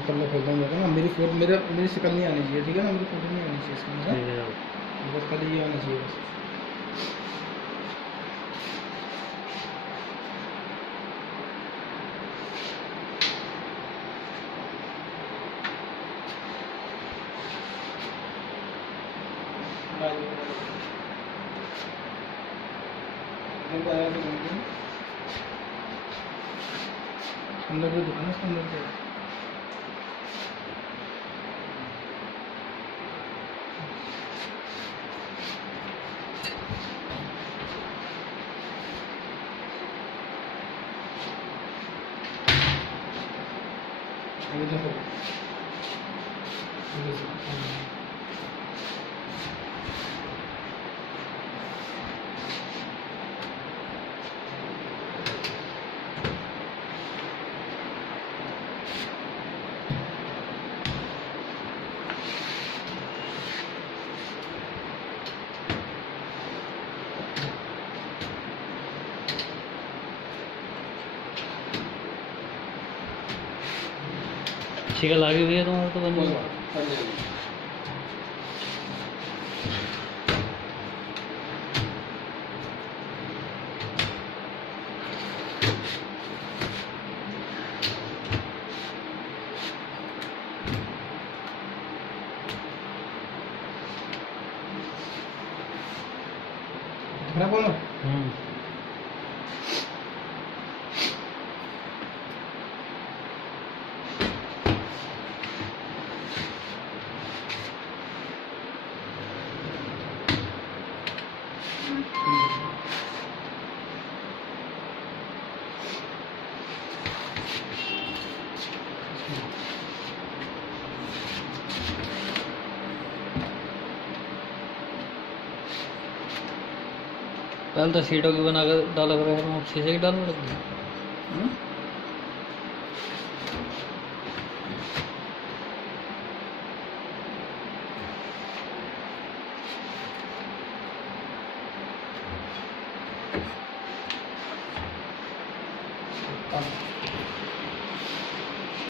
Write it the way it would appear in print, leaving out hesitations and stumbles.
मैं कल खोलता हूँ ना, मेरी शक्ल नहीं आनी चाहिए, ठीक है ना, मेरी फोटो नहीं आनी चाहिए इसके अंदर, बस खाली ये आना चाहिए बस। अंदर जो दुकान है उसके अंदर क्या है? ये देखो, ये देखो। शिकल आगे हुई है तुम्हारा तो बन गया। बोलो। पहले तो सीटों की बना कर डाला कर रहे हैं, शीशे की डालने लग गए। हाँ।